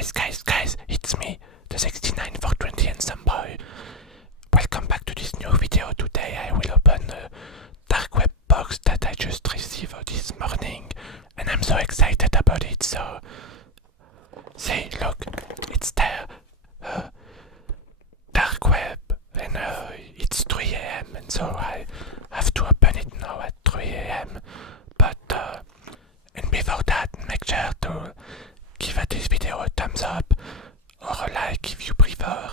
Guys, it's me, the 69 for 20 and some boy. Welcome back to this new video. Today I will open a dark web box that I just received this morning, and I'm so excited about it. So, see, look, it's there, dark web, and it's 3 a.m. and so I have to open it now at 3 a.m. But and before that, make sure to give this video a thumbs up or a like if you prefer.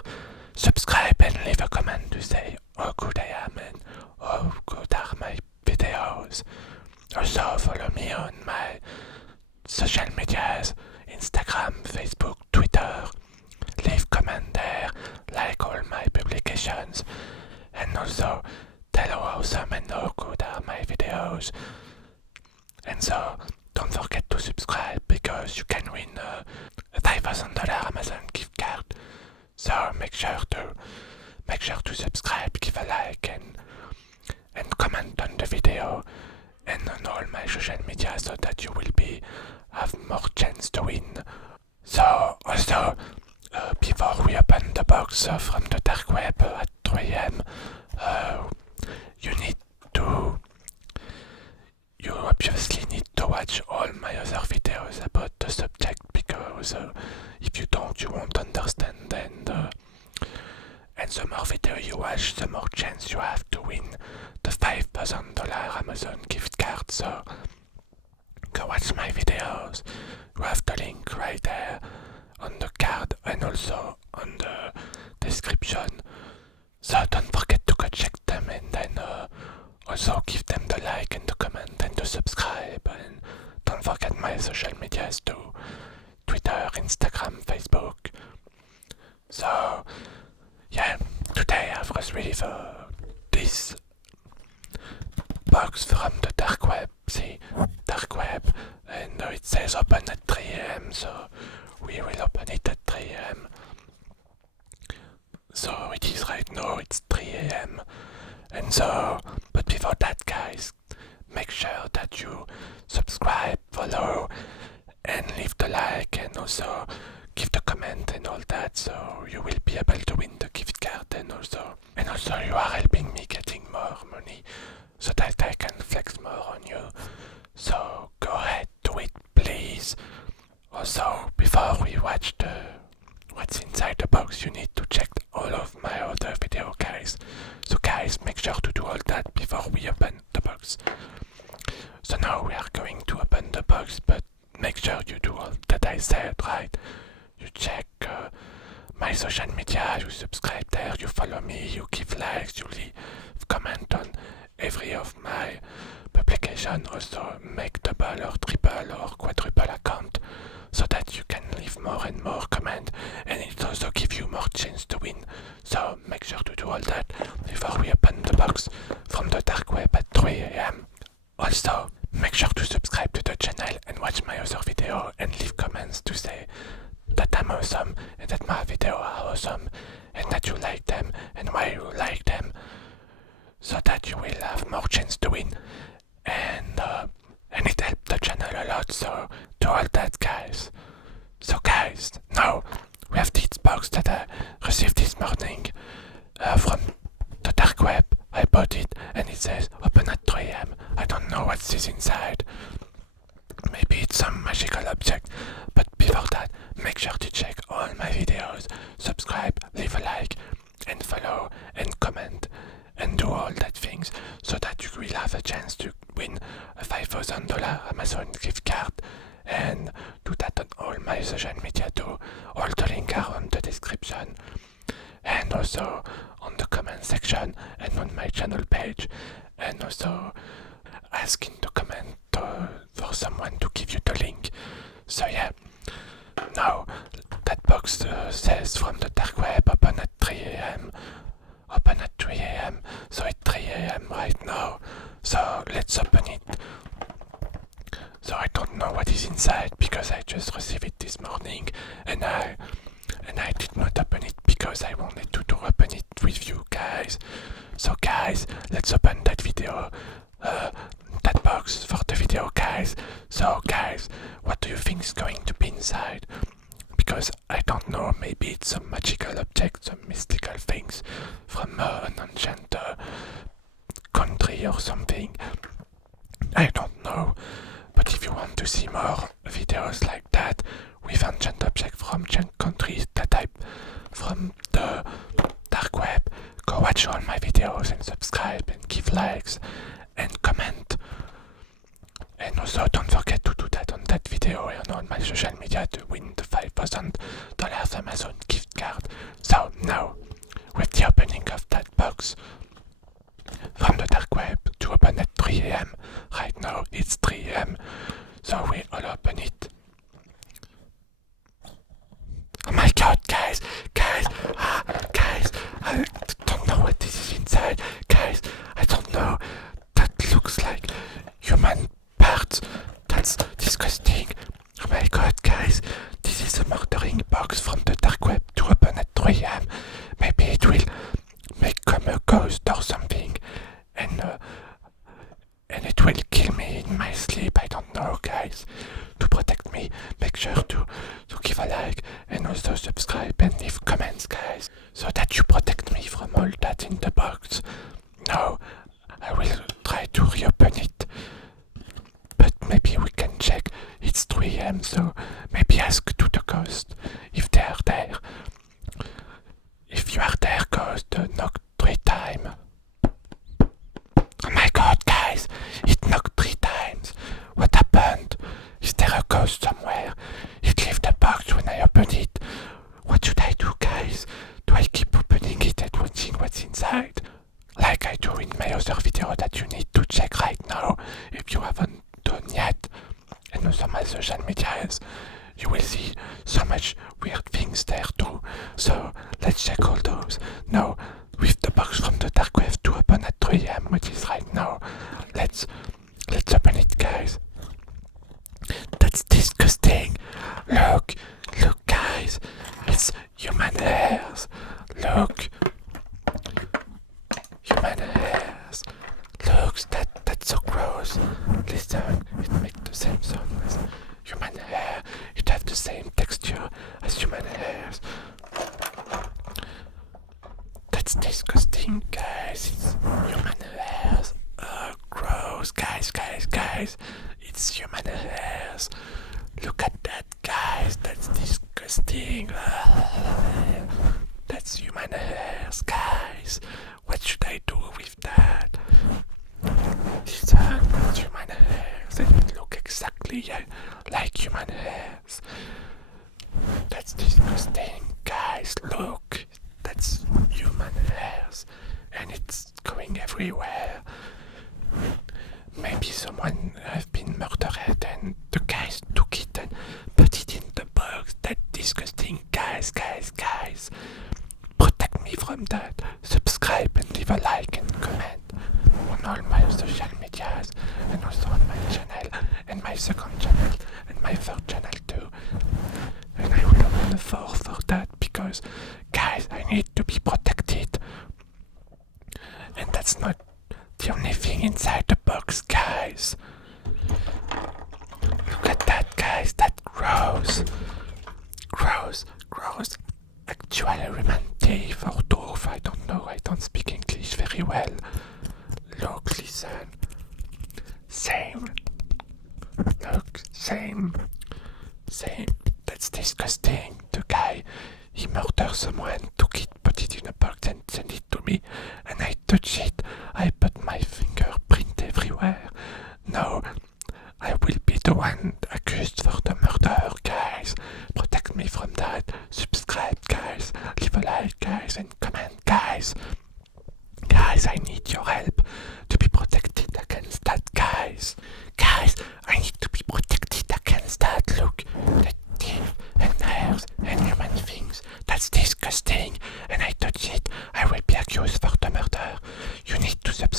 Subscribe and leave a comment to say how good I am and how good are my videos. Also follow me on my social medias, Instagram, Facebook, Twitter. Leave comment there, like all my publications, and also tell how awesome and how good are my videos. And so don't forget to subscribe because you can win a $5,000 Amazon gift card. So make sure to subscribe, give a like, and comment on the video and on all my social media so that you will have more chance to win. So also before we open the box from the dark web at 3 a.m. You obviously need to watch all my other videos about the subject because if you don't, you won't understand. And the more video you watch, the more chance you have to win the $5,000 Amazon gift card. So go watch my videos. You have the link right there on the card and also on the description. So don't forget to go check them, and then also give them the like and the comment and the subscribe, and don't forget my social medias too, Twitter, Instagram, Facebook. So yeah, today I've received this box from the dark web. See, dark web, and it says open at 3 a.m. so we will open it at 3 a.m. So it is right now, it's 3 a.m. And so, but before that, guys, make sure that you subscribe, follow, and leave the like, and also give the comment and all that, so you will be able to win the gift card, and also you are helping me getting more money so that I can flex more on you. So go ahead, do it, please. Also, before we watch what's inside the box, you need to check all of my other video, guys. So guys, make sure to do all that before we open the box. So now we are going to open the box, but make sure you do all that I said, right? You check my social media, you subscribe there, you follow me, you give likes, you leave comment on every of my publication. Also make double or triple or quadruple account so that you can leave more and more comment, and it also gives you more chance to win. So make sure to do all that before we open the box from the dark web at 3 a.m. Also, make sure to subscribe to the channel and watch my other video and leave comments to say that I'm awesome and that my videos are awesome and that you like them and why you like them, so that you will have more chance to win. And it helps the channel a lot, so do all that, guys. So guys, now we have this box that I received this morning from the dark web. I bought it and it says open at 3 a.m. I don't know what's this inside. Maybe it's some magical object, but before that, make sure to check all my videos, subscribe, leave a like, and follow, and comment, and do all that things so that you will have a chance to win a $5,000 Amazon gift card. And do that on all my social media too. All the links are on the description and also on the comment section and on my channel page, and also ask in the comment for someone to give you the link. So yeah, now that box says from the dark web open at 3 a.m. Open at 3 a.m. So it's 3 a.m. right now. So let's open it. So I don't know what is inside because I just received it this morning, and I did not open it because I wanted to open it with you guys. So guys, let's open that box for the video, guys. So guys, what do you think is going to be inside? because I don't know, maybe it's some magical object, some mystical things from an ancient country or something. I don't know, but if you want to see more videos like that with ancient objects from ancient countries that I from the dark web, go watch all my videos and subscribe and give likes and comment. And also don't forget to do that on that video and on my social media to win the $5,000 Amazon gift card. So now, with the opening of that box from the dark web to open at 3 AM, right now it's 3 AM, so we all open it. Oh my god, guys, I don't know what this is inside. Guys, I don't know. That looks like human parts. That's disgusting. Oh my god, guys, this is a murdering box from the dark web to open at 3 AM. Maybe it will become a ghost or something, and it will kill me in my sleep. I don't know, guys. To protect me, make sure to give a like and also subscribe and leave comments, guys, so that you protect me from all that in the box. Now, I will try to reopen it, but maybe we can check. It's 3 AM, so maybe ask to the ghost if they are there. If you are there, ghost, knock 3 times. Oh my god, guys, it knocked 3 times. What happened? Is there a ghost somewhere? It left the box when I opened it. What should I do, guys? Do I keep opening it and watching what's inside? Like I do in my other video that you need to check right now if you haven't done yet. And also my social medias. You will see so much weird things there too. So let's check all those. Now, with the box from the dark web to open at 3 AM, which is right now. Let's open it, guys. That's disgusting. Look, guys. It's human hairs. Look. Human hairs. Look, that's so gross. Listen, it makes the same sound as human hair. It has the same texture as human hairs. That's disgusting, guys. It's human hairs. Gross, guys. It's human hairs. Look at that, guys. That's disgusting. That's human hairs, guys. What should I do with that? That's human hairs. They look exactly like human hairs. That's disgusting, guys. Look. That's human hairs. And it's going everywhere. Maybe someone has been murdered and the guys took it and put it in the box. That's disgusting, guys. Protect me from that. Subscribe and leave a like and comment on all my social medias and also on my channel and my second channel and my third channel too. And I will open the 4th for that because, guys, I need to be protected. And that's not the only thing inside the box, guys. Look at that, guys. That's gross. Actually, romantic or doof, I don't know. I don't speak English very well. Look, listen. Same. Look, same. That's disgusting. The guy, he murdered someone, took it, put it in a box and sent it to me. And I touched it. I put my fingerprint everywhere. Now, I will be the one accused for the murder, guys. Protect me from that. Subscribe, guys. Leave a like, guys, and comment, guys. Guys, I need your help to be protected against that, guys. Guys, I need to be protected against that. Look, the teeth and hairs and human things. That's disgusting. And I touch it. I will be accused for the murder. You need to subscribe.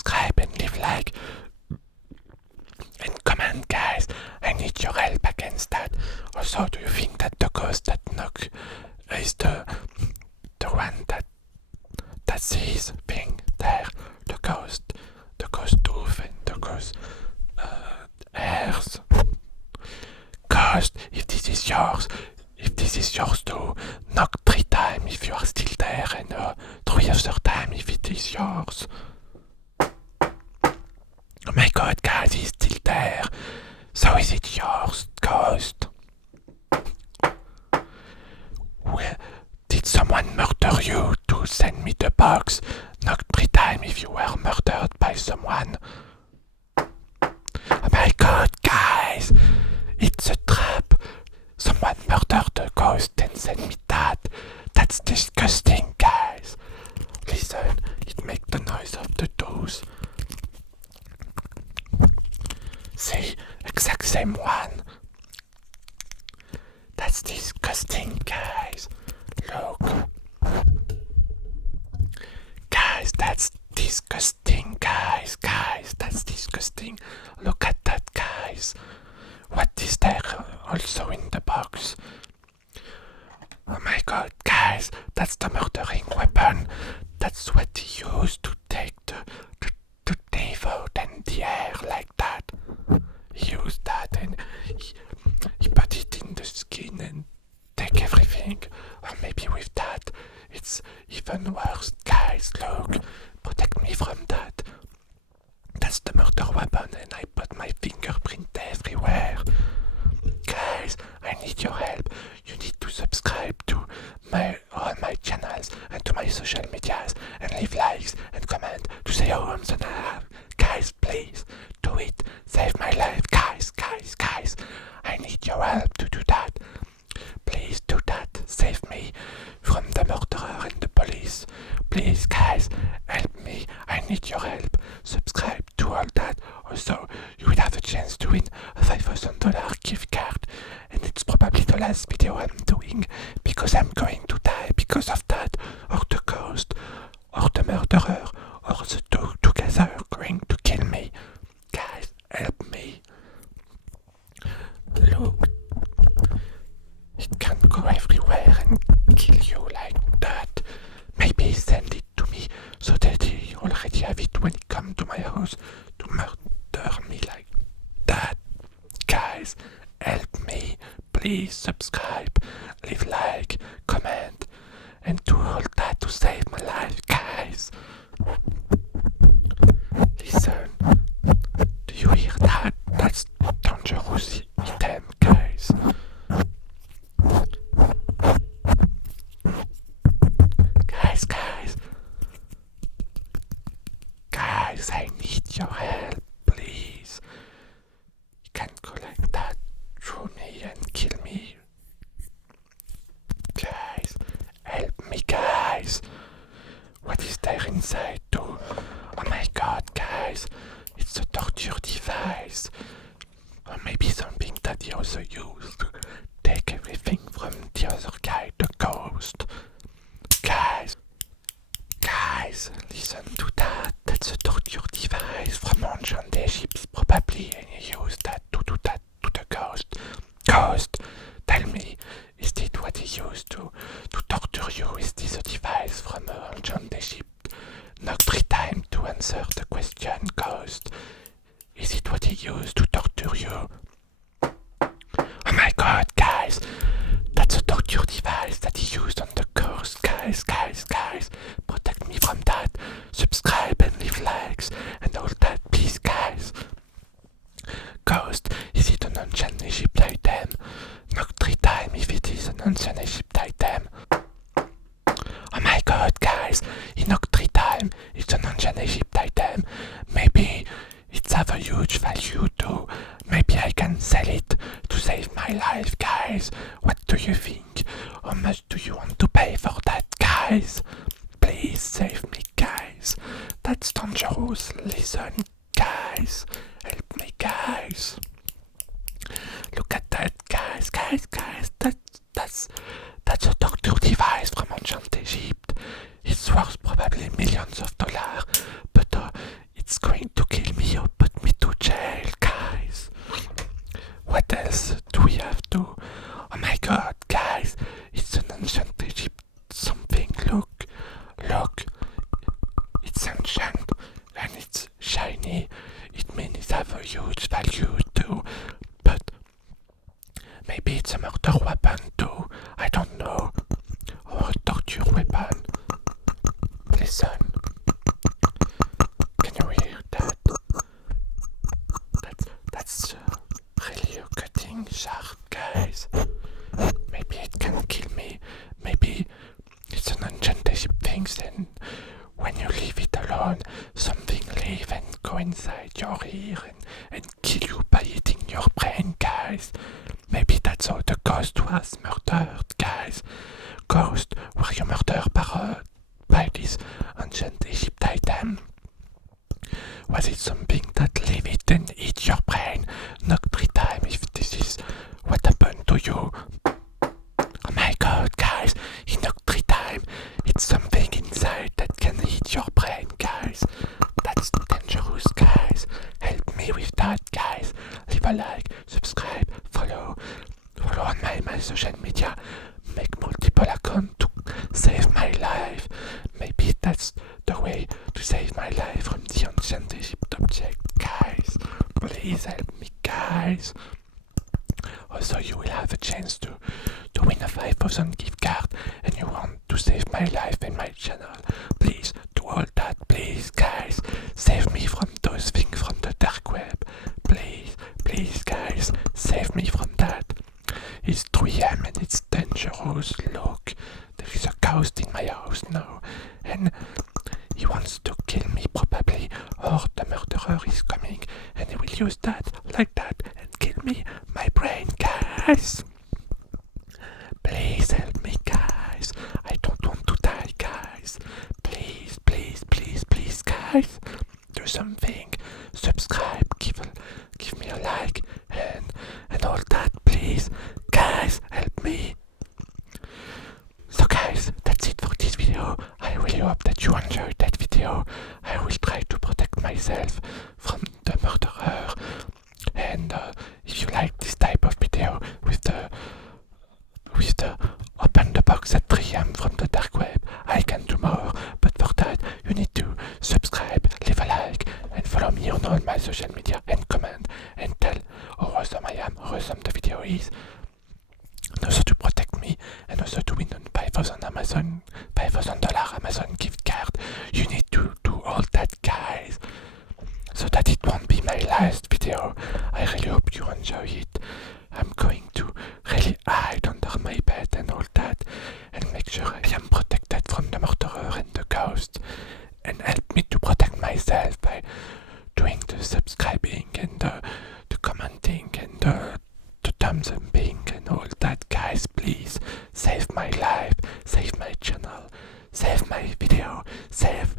is yours too. Knock 3 times if you are still there, and 3 other time if it is yours. Oh my god, guys, he's still there. So is it yours, ghost? Well, did someone murder you to send me the box? Knock 3 times if you were murdered by someone. Oh my god, guys! It's a trap! Someone murdered the ghost and sent me that. That's disgusting, guys. Listen, it makes the noise of the doors. See, exact same one. That's disgusting, guys. Look. Guys, that's disgusting, guys. Guys, that's disgusting. Look at that, guys. What is there also in the box? Oh my god, guys, that's the murdering weapon. That's what he used to take the devil and the air like that. He used that and he put it in the skin and take everything. Or maybe with that, it's even worse. Guys, look, protect me from that. That's the murder weapon and I put my fingerprint everywhere. Guys, I need your help. You need to subscribe to all my channels and to my social medias and leave likes and comment to say how I'm gonna have. Guys, please do it. Save my life. Guys, I need your help to do that. Please do that. Save me from the murderer and the police. Please, guys, help me. I need your help. Subscribe to all that. Also, you will have a chance to win a $5,000 gift card. And it's probably the last video I'm doing because I'm going to die because of that. Or the ghost, or the murderer, or the two together going to kill me. Guys, help me. Look. It can go everywhere and kill you like that. Maybe send it to me so that he already have it when he come to my house to murder me like that. Guys, help me. Please subscribe, leave like, comment, and do all that to save my life, guys. Listen, do you hear that? That's dangerous item, guys. Guys, I need your help, please. You can't go like that through me and kill me. Guys, help me, guys. What is there inside too? Oh my god, guys, it's a torture device. Or maybe something that he also used to take everything from the other guy, the ghost. Guys, listen to that. That's a torture device from ancient Egypt, probably, and he used that to do that to the ghost. Ghost, tell me, is it what he used to torture you? Is this a device from ancient Egypt? Knock 3 times to answer the question, ghost. Is it what he used to torture you? Oh my god, guys, that's a torture device that he used on the ghost. Guys, protect me from that. Subscribe and leave likes and all that, please, guys. Ghost, is it an ancient Egypt item? Knock 3 times if it is an ancient Egypt item. Oh my god, guys, he knocked 3 times. It's an ancient Egypt item. Maybe it's have a huge value too. Maybe I can sell it to save my life, guys. What do you think? How much do you want to pay for that, guys? Please save me, guys. That's dangerous. Listen, guys. Help me, guys. Look at that, guys. That's a torture device from ancient Egypt. It's worth probably millions of dollars, but it's going to kill me or put me to jail, guys. What else do we have to? Oh my god, guys, it's an ancient Egypt something. Look, it's ancient and it's shiny. It means it have a huge value too, but maybe it's a murder weapon too. I inside your ear and kill you by eating your brain, guys. Maybe that's how the ghost was murdered, guys. Ghost, were you murdered by this ancient Egypt item? Was it something that live it and eat your brain? Knock 3 times if this is what happened to you. Oh my god, guys, he knocked 3 times. It's something inside that can eat your brain, guys. That's dangerous, guys. Help me with that, guys. Leave a like, subscribe, follow on my social media. Make multiple accounts to save my life. Maybe that's the way to save my life from the ancient Egypt object, guys. Please help me, guys. Also, you will have a chance to win a 5,000 gift card, and you want to save my life and my channel. Please do all that, please, guys. Save me from those things from the dark web. Please, guys, save me from that. It's 3 AM and it's dangerous. Look, there is a ghost in my house now, and he wants to kill me probably, or the murderer is coming and he will use that, like that, and kill me, my brain, guys. Please help me, guys. I don't want to die, guys. Please, guys. Do something. Subscribe, give me a like, and all that, please. Guys, help me. So guys, that's it for this video. I really hope that you enjoyed that video. I will try to protect myself from the murderer. And if you like this type of video with the open the box at 3 AM from the dark web, I can do more. But for that, you need to subscribe, leave a like, and follow me on all my social media, and comment, and tell how awesome I am, how awesome the video is. And also to protect me, and also to win a $5,000 Amazon gift card. You need to do all that, guys, so that it won't be my last video. I really hope you enjoy it. I'm going to really hide under my bed and all that, and make sure I am protected from the murderer and the ghost, and help me to protect myself by doing the subscribing and the commenting and the thumbs upping and all that, guys. Please save my life, save my channel, save my video, save